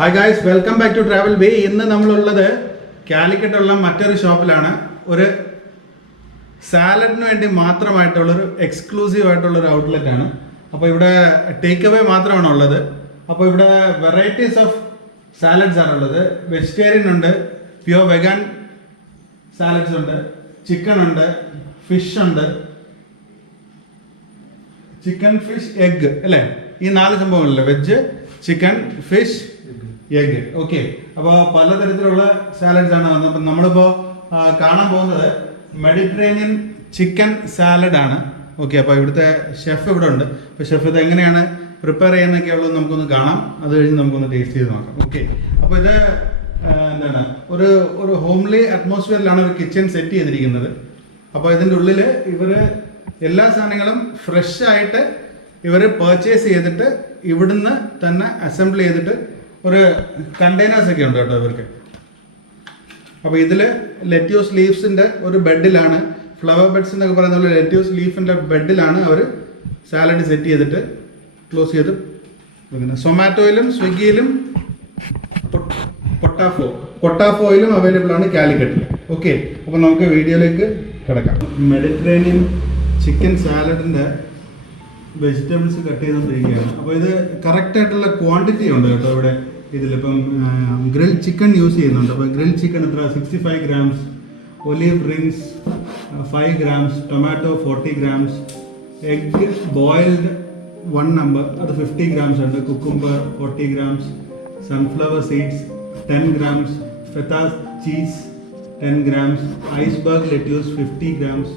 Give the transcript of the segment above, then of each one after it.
Hi guys, welcome back to Travel Bay. ഇന്ന് നമ്മളുള്ളത് കാലിക്കറ്റുള്ള മറ്റൊരു ഷോപ്പിലാണ്. ഒരു സാലഡിന് വേണ്ടി മാത്രമായിട്ടുള്ളൊരു എക്സ്ക്ലൂസീവ് ആയിട്ടുള്ളൊരു ഔട്ട്ലെറ്റ് ആണ്. അപ്പോൾ ഇവിടെ ടേക്ക് അവേ മാത്രമാണ് ഉള്ളത്. അപ്പോൾ ഇവിടെ വെറൈറ്റീസ് ഓഫ് സാലഡ്സ് ആണ് ഉള്ളത്. വെജിറ്റേറിയൻ ഉണ്ട്, പ്യുവർ വെഗൻ സാലഡ്സ് ഉണ്ട്, ചിക്കൻ ഉണ്ട്, ഫിഷ് ഉണ്ട്, ചിക്കൻ ഫിഷ് എഗ് അല്ലേ, ഈ 4 സംഭവങ്ങളല്ലേ, veg, chicken, fish, egg. Okay, അപ്പോൾ പലതരത്തിലുള്ള സാലഡ്സ് ആണ് വന്നത്. അപ്പം നമ്മളിപ്പോൾ കാണാൻ പോകുന്നത് മെഡിറ്ററേനിയൻ ചിക്കൻ സാലഡാണ്. ഓക്കെ, അപ്പോൾ ഇവിടുത്തെ ഷെഫ് ഇവിടെ ഉണ്ട്. അപ്പോൾ ഷെഫ് ഇത് എങ്ങനെയാണ് പ്രിപ്പയർ ചെയ്യുന്നതൊക്കെ ഉള്ളത് നമുക്കൊന്ന് കാണാം. അത് കഴിഞ്ഞ് നമുക്കൊന്ന് ടേസ്റ്റ് ചെയ്ത് നോക്കാം. ഓക്കെ, അപ്പോൾ ഇത് എന്താണ് ഒരു ഹോംലി അറ്റ്മോസ്ഫിയറിലാണ് ഒരു കിച്ചൺ സെറ്റ് ചെയ്തിരിക്കുന്നത്. അപ്പോൾ ഇതിൻ്റെ ഉള്ളിൽ ഇവർ എല്ലാ സാധനങ്ങളും ഫ്രഷ് ആയിട്ട് ഇവർ പർച്ചേസ് ചെയ്തിട്ട് ഇവിടുന്ന് തന്നെ അസംബിൾ ചെയ്തിട്ട് ഒരു കണ്ടെയ്നേഴ്സ് ഒക്കെ ഉണ്ട് കേട്ടോ ഇവർക്ക്. അപ്പോൾ ഇതിൽ ലെറ്റ്യൂസ് ലീവ്സിൻ്റെ ഒരു ബെഡിലാണ്, ഫ്ലവർ ബെഡ്സ് എന്നൊക്കെ പറയുന്ന പോലെ ലെറ്റ്യൂസ് ലീഫിൻ്റെ ബെഡിലാണ് അവർ സാലഡ് സെറ്റ് ചെയ്തിട്ട് ക്ലോസ് ചെയ്ത് വെക്കുന്നത്. സൊമാറ്റോയിലും സ്വിഗ്ഗിയിലും കൊട്ടാഫോയിലും അവൈലബിൾ ആണ് കാലിക്കറ്റിൽ. ഓക്കെ, അപ്പോൾ നമുക്ക് വീഡിയോയിലേക്ക് കിടക്കാം. മെഡിറ്ററേനിയൻ ചിക്കൻ സാലഡിൻ്റെ വെജിറ്റബിൾസ് കട്ട് ചെയ്തുകൊണ്ടിരിക്കുകയാണ്. അപ്പോൾ ഇത് കറക്റ്റായിട്ടുള്ള ക്വാണ്ടിറ്റി ഉണ്ട് കേട്ടോ ഇവിടെ. ഇതിലിപ്പം ഗ്രിൽ ചിക്കൻ യൂസ് ചെയ്യുന്നുണ്ട്. അപ്പോൾ ഗ്രിൽ ചിക്കൻ എത്ര, 65 grams, olive rings 5 grams, tomato 40 grams, egg boiled 1 number അത് 50 ഗ്രാംസ് ഉണ്ട്, cucumber 40 grams, sunflower seeds 10 grams, feta cheese 10 grams, iceberg lettuce 50 grams,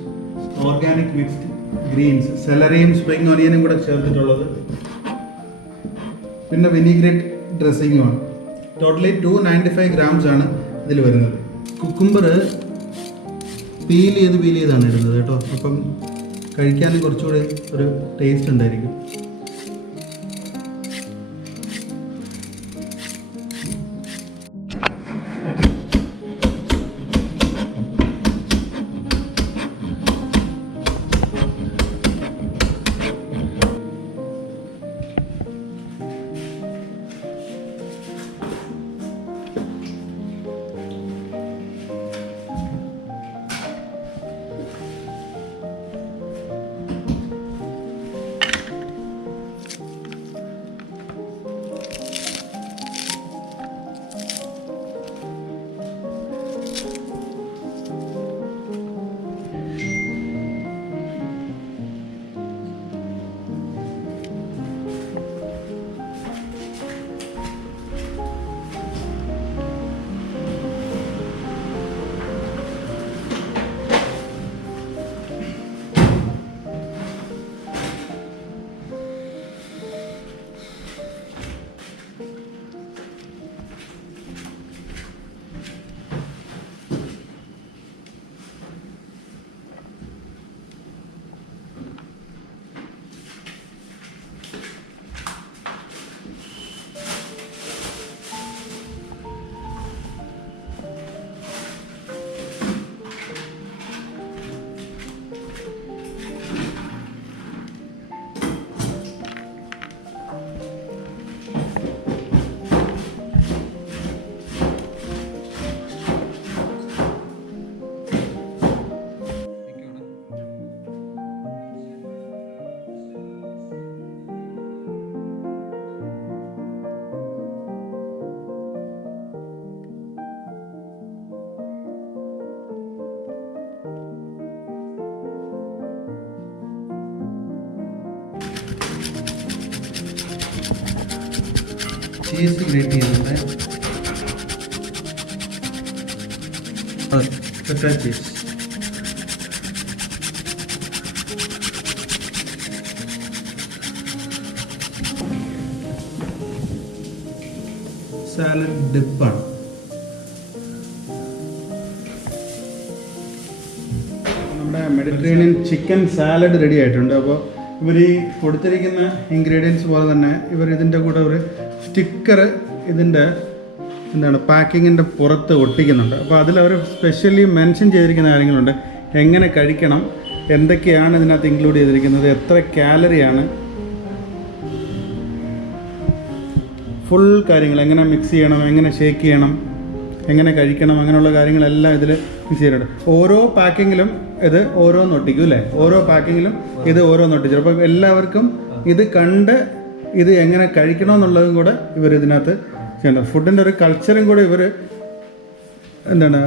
organic mixed greens, സെലറിയും സ്പ്രിംഗ് ഓണിയനും കൂടെ ചേർത്തിട്ടുള്ളത്, പിന്നെ വിനീഗ്രേറ്റ് ഡ്രസ്സിങ്ങുമാണ്. ടോട്ടലി 295 ഗ്രാംസ് ആണ് ഇതിൽ വരുന്നത്. കുക്കുംബർ പീൽ ചെയ്താണ് ഇടുന്നത് കേട്ടോ. അപ്പം കഴിക്കാനും കുറച്ചുകൂടി ഒരു ടേസ്റ്റ് ഉണ്ടായിരിക്കും. ചീസ് ഗ്രേറ്റ് ചെയ്യുന്നുണ്ട്, ചീസ്, സാലഡ് ഡിപ്പാണ്. നമ്മുടെ മെഡിറ്ററേനിയൻ ചിക്കൻ സാലഡ് റെഡി ആയിട്ടുണ്ട്. അപ്പോൾ ഇവർ ഈ കൊടുത്തിരിക്കുന്ന ഇൻഗ്രീഡിയൻസ് പോലെ തന്നെ ഇവർ ഇതിൻ്റെ കൂടെ ഒരു സ്റ്റിക്കർ ഇതിൻ്റെ എന്താണ് പാക്കിങ്ങിൻ്റെ പുറത്ത് ഒട്ടിക്കുന്നുണ്ട്. അപ്പോൾ അതിലവർ സ്പെഷ്യലി മെൻഷൻ ചെയ്തിരിക്കുന്ന കാര്യങ്ങളുണ്ട്. എങ്ങനെ കഴിക്കണം, എന്തൊക്കെയാണ് ഇതിനകത്ത് ഇൻക്ലൂഡ് ചെയ്തിരിക്കുന്നത്, എത്ര കാലറിയാണ്, ഫുൾ കാര്യങ്ങൾ എങ്ങനെ മിക്സ് ചെയ്യണം, എങ്ങനെ ഷേക്ക് ചെയ്യണം, എങ്ങനെ കഴിക്കണം, അങ്ങനെയുള്ള കാര്യങ്ങളെല്ലാം ഇതിൽ മിക്സ് ചെയ്തിട്ടുണ്ട്. ഓരോ പാക്കിങ്ങിലും ഇത് ഓരോന്നൊട്ടിക്കും അല്ലേ? ഓരോ പാക്കിങ്ങിലും ഇത് ഓരോന്നൊട്ടിച്ചു. അപ്പം എല്ലാവർക്കും ഇത് കണ്ട് ഇത് എങ്ങനെ കഴിക്കണമെന്നുള്ളതും കൂടെ ഇവർ ഇതിനകത്ത് ചെയ്യണം. ഫുഡിൻ്റെ ഒരു കൾച്ചറും കൂടെ ഇവർ എന്താണ്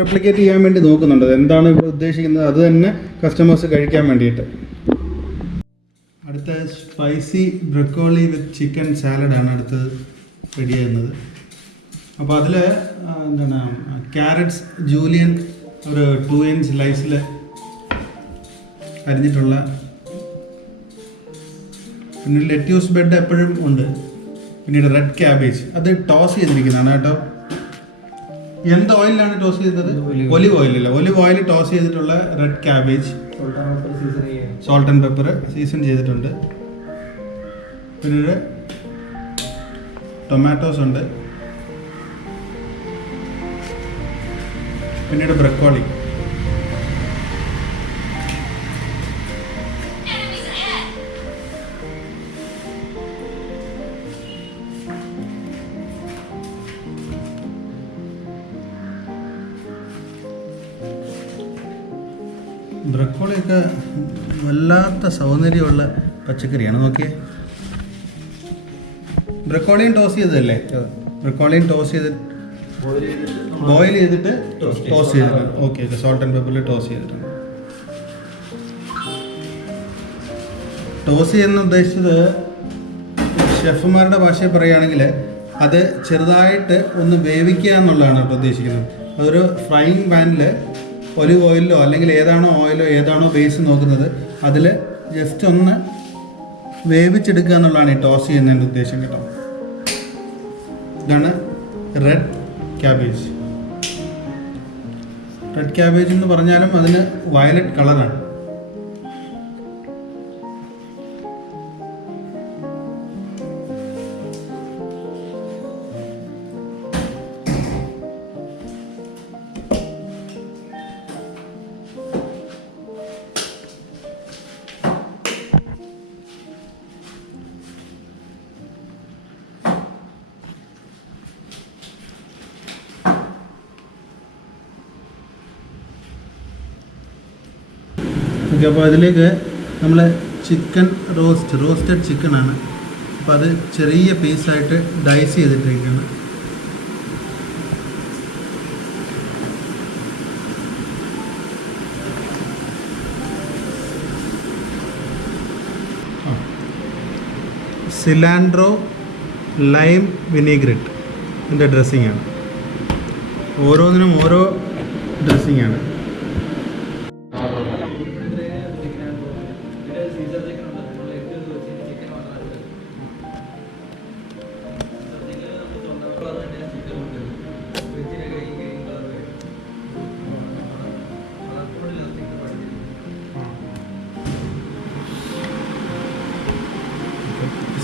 റെപ്ലിക്കേറ്റ് ചെയ്യാൻ വേണ്ടി നോക്കുന്നുണ്ട്. എന്താണ് ഇവർ ഉദ്ദേശിക്കുന്നത് അത് തന്നെ കസ്റ്റമേഴ്സ് കഴിക്കാൻ വേണ്ടിയിട്ട്. അടുത്ത സ്പൈസി ബ്രക്കോളി വിത്ത് ചിക്കൻ സാലഡാണ് അടുത്തത് റെഡി ചെയ്യുന്നത്. അപ്പോൾ അതിൽ എന്താണ് ക്യാരറ്റ്സ് ജൂലിയൻ ഒരു 2 inch സ്ലൈസിൽ അരിഞ്ഞിട്ടുള്ള, പിന്നെ ലെറ്റ്യൂസ് ബെഡ് എപ്പോഴും ഉണ്ട്, പിന്നീട് റെഡ് ക്യാബേജ് അത് ടോസ് ചെയ്തിരിക്കുന്നതാണ് കേട്ടോ. എന്ത് ഓയിലാണ് ടോസ് ചെയ്തത്? ഒലിവ് ഓയിലല്ല, ഒലിവ് ഓയിൽ ടോസ് ചെയ്തിട്ടുള്ള red cabbage, salt and pepper season ചെയ്തിട്ടുണ്ട്. പിന്നീട് ടൊമാറ്റോസ് ഉണ്ട്, പിന്നീട് ബ്രക്കോളി, ബ്രക്കോളിയൊക്കെ വല്ലാത്ത സൗന്ദര്യമുള്ള പച്ചക്കറിയാണ്. നോക്കിയേ, ബ്രക്കോളിയും ടോസ് ചെയ്തതല്ലേ? ബ്രക്കോളിയും ടോസ് ചെയ്ത് ബോയിൽ ചെയ്തിട്ട് ടോസ് ചെയ്തിട്ടുണ്ട്. ഓക്കെ, സോൾട്ട് ആൻഡ് പെപ്പറിൽ ടോസ് ചെയ്തിട്ടുണ്ട്. ടോസ് ചെയ്യുന്ന ഉദ്ദേശിച്ചത് ഷെഫുമാരുടെ ഭാഷയിൽ പറയുകയാണെങ്കിൽ അത് ചെറുതായിട്ട് ഒന്ന് വേവിക്കുക എന്നുള്ളതാണ് കേട്ടോ ഉദ്ദേശിക്കുന്നത്. അതൊരു ഫ്രൈയിങ് പാനിൽ ഒലിവ് ഓയിലോ അല്ലെങ്കിൽ ഏതാണോ ഓയിലോ ഏതാണോ ബേസ് നോക്കുന്നത് അതിൽ ജസ്റ്റ് ഒന്ന് വേവിച്ചെടുക്കുക എന്നുള്ളതാണ് ഈ ടോസ് ചെയ്യുന്നതിൻ്റെ ഉദ്ദേശം കേട്ടോ. ഇതാണ് റെഡ് ക്യാബേജ്. റെഡ് ക്യാബേജ് എന്ന് പറഞ്ഞാലും അതിന് വയലറ്റ് കളറാണ്. ഓക്കെ, അപ്പോൾ അതിലേക്ക് നമ്മൾ ചിക്കൻ റോസ്റ്റഡ് ചിക്കനാണ്. അപ്പോൾ അത് ചെറിയ പീസായിട്ട് ഡൈസ് ചെയ്തിട്ടിരിക്കുകയാണ്. സിലാൻഡ്രോ ലൈം വിനീഗ്രറ്റ് ഇതിൻ്റെ ഡ്രസ്സിങ്ങാണ്. ഓരോന്നിനും ഓരോ ഡ്രസ്സിങ്ങാണ്.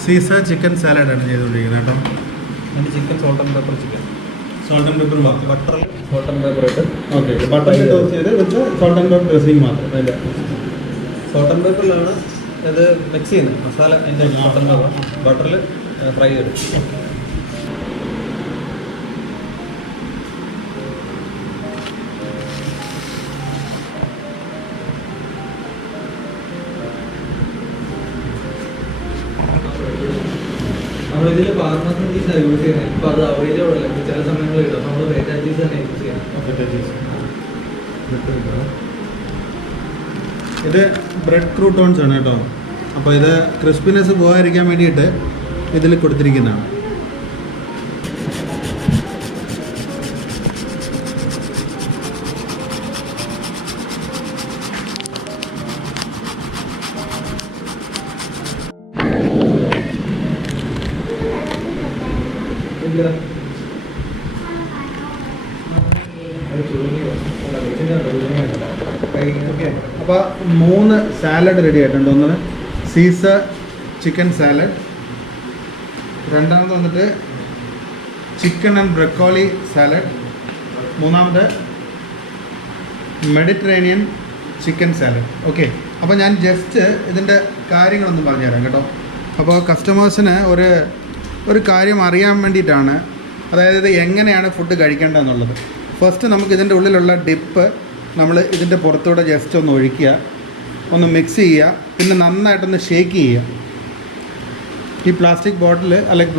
സീസർ ചിക്കൻ സാലഡാണ് ചെയ്തുകൊണ്ടിരിക്കുന്നത് കേട്ടോ. അതിൻ്റെ ചിക്കൻ സോൾട്ട് ആൻഡ് പെപ്പർ ബട്ടറിൽ സോൾട്ട് ആൻഡ് പെപ്പർ ഇട്ട് ഓക്കെ, ബട്ടറിൽ ടോസ്റ്റ് ചെയ്ത് with salt and pepper dressing മാത്രം. അതിൻ്റെ സോൾട്ട് ആൻഡ് പെപ്പറിലാണ് ഇത് മിക്സ് ചെയ്യുന്നത്. മസാല അതിൻ്റെ സോൾട്ട് ആൻഡ് പെപ്പർ ബട്ടറിൽ ഫ്രൈ ചെയ്തെടുക്കും. നമ്മളിതിൽ പാർമസൻ ചീസാണ് യൂസ് ചെയ്യുന്നത്. ഇപ്പോൾ അത് അവൈലബിൾ അല്ല, ചില സമയങ്ങളിൽ കിട്ടും. നമ്മൾ ഫേറ്റ ചീസ് തന്നെ യൂസ് ചെയ്യുന്നത്. ഇത് ബ്രെഡ് ക്രൂട്ടോൺസ് ആണ് കേട്ടോ. അപ്പോൾ ഇത് ക്രിസ്പിനെസ് പോകാതിരിക്കാൻ വേണ്ടിയിട്ട് ഇതിൽ കൊടുത്തിരിക്കുന്നതാണ്. ഓക്കെ, അപ്പോൾ 3 സാലഡ് റെഡി ആയിട്ടുണ്ട്. ഒന്ന് സീസർ ചിക്കൻ സാലഡ്, രണ്ടാമത് വന്നിട്ട് ചിക്കൻ ആൻഡ് ബ്രക്കോളി സാലഡ്, മൂന്നാമത് മെഡിറ്ററേനിയൻ ചിക്കൻ സാലഡ്. ഓക്കെ, അപ്പോൾ ഞാൻ ജസ്റ്റ് ഇതിൻ്റെ കാര്യങ്ങളൊന്നും പറഞ്ഞുതരാം കേട്ടോ. അപ്പോൾ കസ്റ്റമേഴ്സിന് ഒരു ഒരു കാര്യം അറിയാൻ വേണ്ടിയിട്ടാണ്, അതായത് എങ്ങനെയാണ് ഫുഡ് കഴിക്കേണ്ടതെന്നുള്ളത്. ഫസ്റ്റ് നമുക്ക് ഇതിൻ്റെ ഉള്ളിലുള്ള ഡിപ്പ് നമ്മൾ ഇതിൻ്റെ പുറത്തൂടെ ജസ്റ്റ് ഒന്ന് ഒഴിക്കുക, ഒന്ന് മിക്സ് ചെയ്യുക, പിന്നെ നന്നായിട്ടൊന്ന് ഷേക്ക് ചെയ്യുക. ഈ പ്ലാസ്റ്റിക് ബോട്ടിൽ അല്ലെങ്കിൽ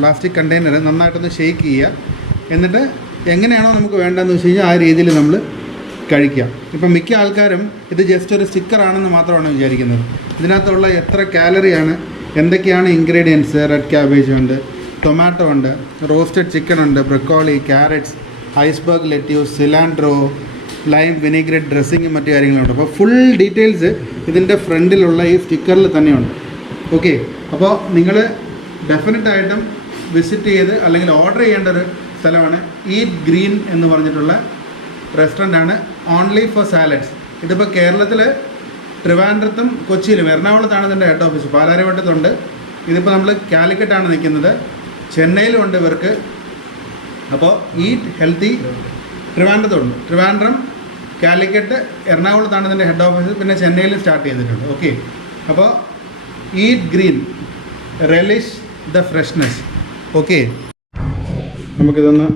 പ്ലാസ്റ്റിക് കണ്ടെയ്നർ നന്നായിട്ടൊന്ന് ഷേക്ക് ചെയ്യുക. എന്നിട്ട് എങ്ങനെയാണോ നമുക്ക് വേണ്ടതെന്ന് വെച്ച് കഴിഞ്ഞാൽ ആ രീതിയിൽ നമ്മൾ കഴിക്കാം. ഇപ്പം മിക്ക ആൾക്കാരും ഇത് ജസ്റ്റ് ഒരു സ്റ്റിക്കറാണെന്ന് മാത്രമാണ് വിചാരിക്കുന്നത്. ഇതിനകത്തുള്ള എത്ര കാലറിയാണ്, എന്തൊക്കെയാണ് ഇൻഗ്രീഡിയൻസ്. റെഡ് ക്യാബേജ് ഉണ്ട്, ടൊമാറ്റോ ഉണ്ട്, റോസ്റ്റഡ് ചിക്കൻ ഉണ്ട്, broccoli, carrots, iceberg lettuce, cilantro, lime vinaigrette ഡ്രസ്സിങ്ങും മറ്റു കാര്യങ്ങളുണ്ട്. അപ്പോൾ ഫുൾ ഡീറ്റെയിൽസ് ഇതിൻ്റെ ഫ്രണ്ടിലുള്ള ഈ സ്റ്റിക്കറിൽ തന്നെയുണ്ട്. ഓക്കെ, അപ്പോൾ നിങ്ങൾ ഡെഫിനറ്റായിട്ടും വിസിറ്റ് ചെയ്ത് അല്ലെങ്കിൽ ഓർഡർ ചെയ്യേണ്ട ഒരു സ്ഥലമാണ് ഈറ്റ് ഗ്രീൻ എന്ന് പറഞ്ഞിട്ടുള്ള റെസ്റ്റോറൻ്റാണ്. Only four salads. ഇതിപ്പോൾ കേരളത്തിൽ ട്രിവാൻഡ്രത്തും കൊച്ചിയിലും എറണാകുളത്താണ് ഇതിൻ്റെ ഹെഡ് ഓഫീസ്. പാലാരിവട്ടത്തുണ്ട്. ഇതിപ്പോൾ നമ്മൾ കാലിക്കറ്റാണ് നിൽക്കുന്നത്. ചെന്നൈയിലും ഉണ്ട് ഇവർക്ക്. അപ്പോൾ ഈറ്റ് ഹെൽത്തി ട്രിവാൻഡ്രത്തുണ്ട്. ട്രിവാൻഡ്രം, കാലിക്കറ്റ്, എറണാകുളത്താണ് ഇതിൻ്റെ ഹെഡ് ഓഫീസ്. പിന്നെ ചെന്നൈയിൽ സ്റ്റാർട്ട് ചെയ്തിട്ടുണ്ട്. ഓക്കെ, അപ്പോൾ eat green, relish the freshness. Okay, നമുക്കിതൊന്ന്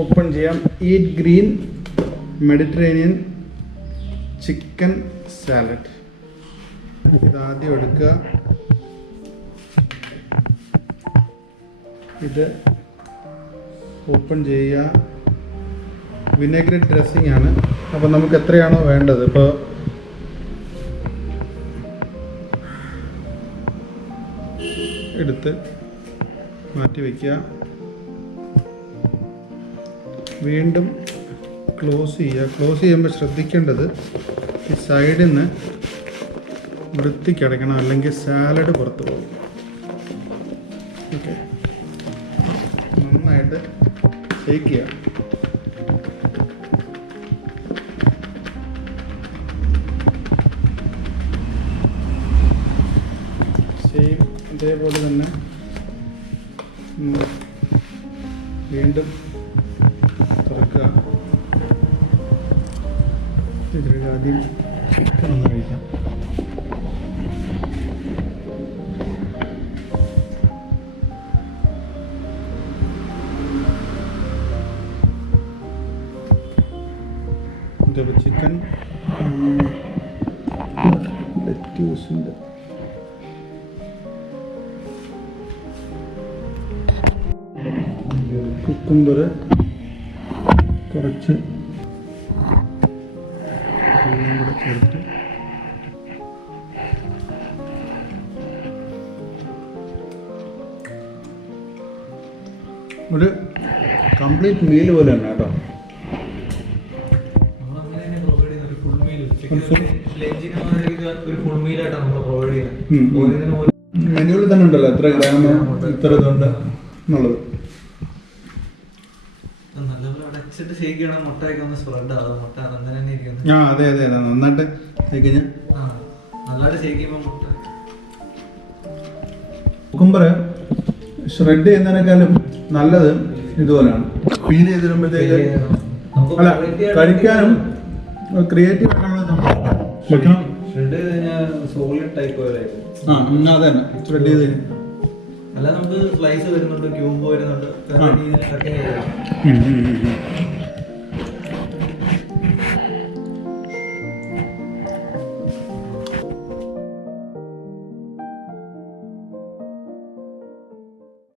ഓപ്പൺ ചെയ്യാം. Eat green Mediterranean chicken salad. ഇതാദ്യം എടുക്കുക. ഇത് ഓപ്പൺ ചെയ്യുക. വിനേഗ്രേറ്റ് ഡ്രസ്സിംഗ് ആണ്. അപ്പോൾ നമുക്ക് എത്രയാണോ വേണ്ടത്, ഇപ്പോൾ എടുത്ത് മാറ്റി വയ്ക്കുക. വീണ്ടും ക്ലോസ് ചെയ്യുക. ക്ലോസ് ചെയ്യുമ്പോൾ ശ്രദ്ധിക്കേണ്ടത് ഈ സൈഡിൽ നിന്ന് വൃത്തിക്കടക്കണം, അല്ലെങ്കിൽ സാലഡ് പുറത്ത് പോകും. ഓക്കെ, നന്നായിട്ട് ഷേക്ക് ചെയ്യുക. സെയിം അതേപോലെ തന്നെ വീണ്ടും തുറക്കുക. ഇതിലേക്ക് ആദ്യം ചിക്കൻ ഒന്ന് കഴിക്കാം. ചിക്കൻ ലെറ്റ്യൂസിൻ്റെ കുക്കുംബർ, കുറച്ച് വെള്ളം കൂടെ ചേർത്ത് ഒരു കംപ്ലീറ്റ് മീൽ പോലെ തന്നെ കേട്ടോ. മെനുവിൽ തന്നെ ഉണ്ടല്ലോ എത്ര ഗ്രാം ഇത്ര ഇതുണ്ട് എന്നുള്ളത്. ആ അതെ അതെ അതെ, നന്നായിട്ട് കുക്കുംബർ ഷ്രെഡ് ചെയ്യുന്നതിനേക്കാളും നല്ലത് ഇതുപോലെയാണ്. പീൽ ചെയ്തിടുമ്പോഴത്തേക്ക് അല്ല കഴിക്കാനും ക്രിയേറ്റീവ് വെക്കണം. അതെ തന്നെ ഷ്രെഡ് ചെയ്ത് അല്ല നമുക്ക് സ്ലൈസ് വരുന്നുണ്ട്, ക്യൂബ് വരുന്നുണ്ട്.